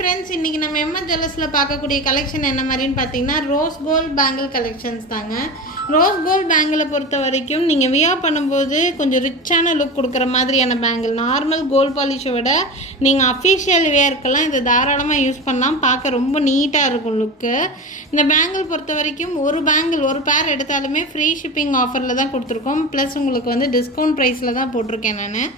Friends, இன்றைக்கி நம்ம MS ஜுவல்லர்ஸில் பார்க்கக்கூடிய கலெக்ஷன் என்ன மாதிரின்னு பார்த்தீங்கன்னா ரோஸ் கோல்ட் பேங்கிள் கலெக்ஷன்ஸ் தாங்க. ரோஸ் கோல்ட் பேங்கிளை பொறுத்த வரைக்கும் நீங்கள் வியர் பண்ணும்போது கொஞ்சம் ரிச்சான லுக் கொடுக்குற மாதிரியான பேங்கிள். நார்மல் கோல்ட் பாலிஷை விட நீங்கள் அஃபிஷியல் வேர்க்கெல்லாம் இது தாராளமாக யூஸ் பண்ணலாம். பார்க்க ரொம்ப நீட்டாக இருக்கும் லுக்கு. இந்த பேங்கிள் பொறுத்த வரைக்கும் ஒரு பேர் எடுத்தாலுமே ஃப்ரீ ஷிப்பிங் ஆஃபரில் தான் கொடுத்துருக்கோம். ப்ளஸ் உங்களுக்கு வந்து டிஸ்கவுண்ட் ப்ரைஸில் தான் போட்டிருக்கேன் நான்.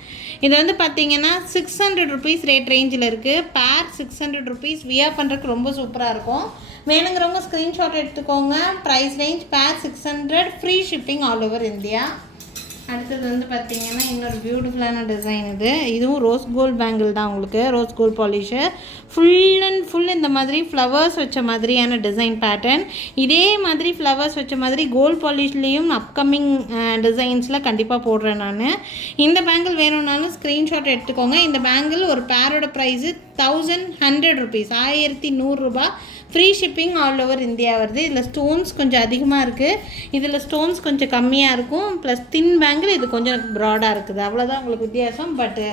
இது வந்து பார்த்தீங்கன்னா 600 ருபீஸ் ரேட் ரேஞ்சில் இருக்குது. பேர் 600 ருபீஸ். வியர் பண்ணுறதுக்கு ரொம்ப சூப்பராக இருக்கும். வேணுங்கிறவங்க ஸ்க்ரீன்ஷாட் எடுத்துக்கோங்க. ப்ரைஸ் ரேஞ்ச் பேர் 600, free shipping all over India. அடுத்தது வந்து பார்த்திங்கன்னா இன்னொரு பியூட்டிஃபுல்லான டிசைன். இதுவும் ரோஸ் கோல்ட் பேங்கிள் தான். உங்களுக்கு rose gold polish full and full இந்த மாதிரி ஃப்ளவர்ஸ் வச்ச மாதிரியான டிசைன் பேட்டர்ன். இதே மாதிரி ஃப்ளவர்ஸ் வச்ச மாதிரி கோல்ட் பாலிஷ்லேயும் அப்கமிங் டிசைன்ஸில் கண்டிப்பாக போடுறேன் நான். இந்த பேங்கிள் வேணும்னாலும் ஸ்க்ரீன்ஷாட் எடுத்துக்கோங்க. இந்த பேங்கிள் ஒரு பேரோட ப்ரைஸு 1100 ருபீஸ், 1100 ரூபா. Free shipping all over India வருது. இதில் ஸ்டோன்ஸ் கொஞ்சம் அதிகமாக இருக்குது, இதில் ஸ்டோன்ஸ் கொஞ்சம் கம்மியாக இருக்கும். ப்ளஸ் தின் பேங்கிள், இது கொஞ்சம் ப்ராடாக இருக்குது. அவ்வளோதான் உங்களுக்கு வித்தியாசம். பட்டு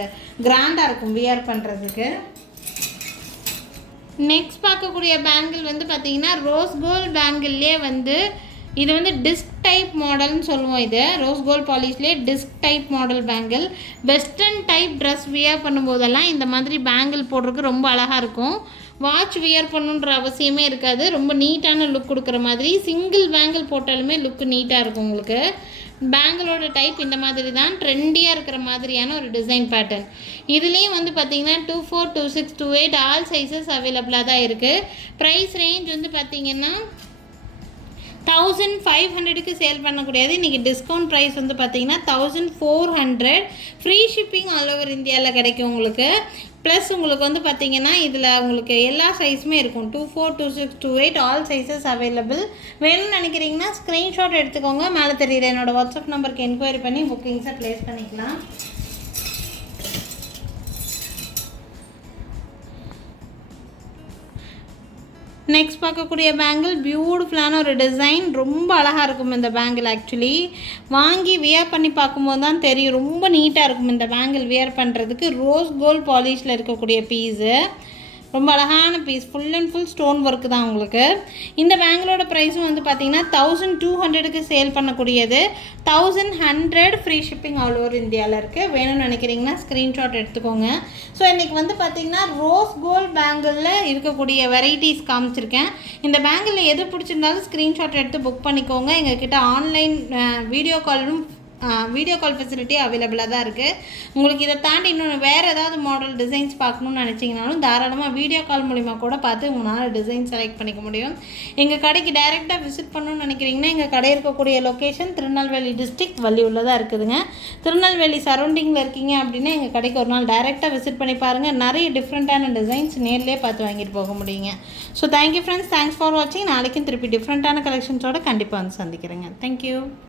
கிராண்டாக இருக்கும் வியர் பண்ணுறதுக்கு. நெக்ஸ்ட் பார்க்கக்கூடிய பேங்கிள் வந்து பார்த்திங்கன்னா ரோஸ் கோல்ட் பேங்கிள்லேயே வந்து இது வந்து டிஸ்க் டைப் மாடல்னு சொல்லுவோம். இது ரோஸ் கோல்ட் பாலிஷ்லேயே disc type model bangle. Western type dress wear பண்ணும்போதெல்லாம் இந்த மாதிரி பேங்கிள் போடுறதுக்கு ரொம்ப அழகாக இருக்கும். வாட்ச் வியர் பண்ணுன்ற அவசியமே இருக்காது. ரொம்ப நீட்டான லுக் கொடுக்குற மாதிரி சிங்கிள் பேங்கிள் போட்டாலுமே லுக்கு நீட்டாக இருக்கும் உங்களுக்கு. பேங்கிளோட டைப் இந்த மாதிரி தான், ட்ரெண்டியாக இருக்கிற மாதிரியான ஒரு டிசைன் பேட்டர்ன். இதுலேயும் வந்து பார்த்திங்கன்னா 24, 26, 28 ஆல் சைஸஸ் அவைலபிளாக தான் இருக்குது. ப்ரைஸ் ரேஞ்ச் வந்து பார்த்திங்கன்னா 1500க்கு சேல் பண்ணக்கூடியது. இன்றைக்கி டிஸ்கவுண்ட் ப்ரைஸ் வந்து பார்த்திங்கன்னா 1400. ஃப்ரீ ஷிப்பிங் ஆல் ஓவர் இந்தியாவில் கிடைக்கும் உங்களுக்கு. ப்ளஸ் உங்களுக்கு வந்து பார்த்திங்கன்னா இதில் உங்களுக்கு எல்லா சைஸுமே இருக்கும். 24, 26, 28 ஆல் சைஸஸ் அவைலபிள். வேணும்னு நினைக்கிறீங்கன்னா ஸ்க்ரீன்ஷாட் எடுத்துக்கோங்க. மேலே தெரியுற என்னோடய வாட்ஸ்அப் நம்பருக்கு என்கொயரி பண்ணி புக்கிங்ஸை ப்ளேஸ் பண்ணிக்கலாம். நெக்ஸ்ட் பார்க்கக்கூடிய பேங்கிள் பியூட்டிஃபுல்லான ஒரு டிசைன். ரொம்ப அழகாக இருக்கும் இந்த பேங்கிள். ஆக்சுவலி வாங்கி வியர் பண்ணி பார்க்கும்போது தான் தெரியும், ரொம்ப நீட்டாக இருக்கும் இந்த பேங்கிள் வியர் பண்ணுறதுக்கு. ரோஸ் கோல்ட் பாலிஷில் இருக்கக்கூடிய பீஸு ரொம்ப அழகான piece. Full and full stone work தான் உங்களுக்கு. இந்த பேங்கிளோட ப்ரைஸும் வந்து பார்த்திங்கன்னா 1200க்கு சேல் பண்ணக்கூடியது. 1100 ஃப்ரீ ஷிப்பிங் ஆல் ஓவர் இந்தியாவில் இருக்குது. வேணும்னு நினைக்கிறீங்கன்னா ஸ்க்ரீன்ஷாட் எடுத்துக்கோங்க. ஸோ இன்றைக்கி வந்து பார்த்திங்கன்னா ரோஸ் கோல்ட் பேங்கிளில் இருக்கக்கூடிய வெரைட்டிஸ் காமிச்சிருக்கேன். இந்த பேங்கிளில் எது பிடிச்சிருந்தாலும் ஸ்க்ரீன்ஷாட் எடுத்து புக் பண்ணிக்கோங்க. எங்கள்கிட்ட ஆன்லைன் வீடியோ கால் ஃபெசிலிட்டி அவைலபிளாக தான் இருக்குது. உங்களுக்கு இதை தாண்டி இன்னொன்று வேறு ஏதாவது மாடல் டிசைன்ஸ் பார்க்கணுன்னு நினச்சிங்கனாலும் தாராளமாக வீடியோ கால் மூலிமா கூட பார்த்து உங்களால் டிசைன் செலக்ட் பண்ணிக்க முடியும். எங்கள் கடைக்கு டைரெக்டாக விசிட் பண்ணணும்னு நினைக்கிறீங்கன்னா எங்கள் கடை இருக்கக்கூடிய லொக்கேஷன் திருநெல்வேலி டிஸ்ட்ரிக்ட் வள்ளியூரில் தான் இருக்குதுங்க. திருநெல்வேலி சரௌண்டிங்கில் இருக்கீங்க அப்படின்னா எங்கள் கடைக்கு ஒரு நாள் டைரெக்டாக விசிட் பண்ணி பாருங்கள். நிறைய டிஃப்ரெண்ட்டான டிசைன்ஸ் நேர்லேயே பார்த்து வாங்கிட்டு போக முடியுங்க. So thank you friends, thanks for வாட்சிங். நாளைக்கும் திருப்பி டிஃப்ரெண்ட்டான கலெக்ஷன்ஸோடு கண்டிப்பாக வந்து சந்திக்கிறேங்க. தேங்க்யூ.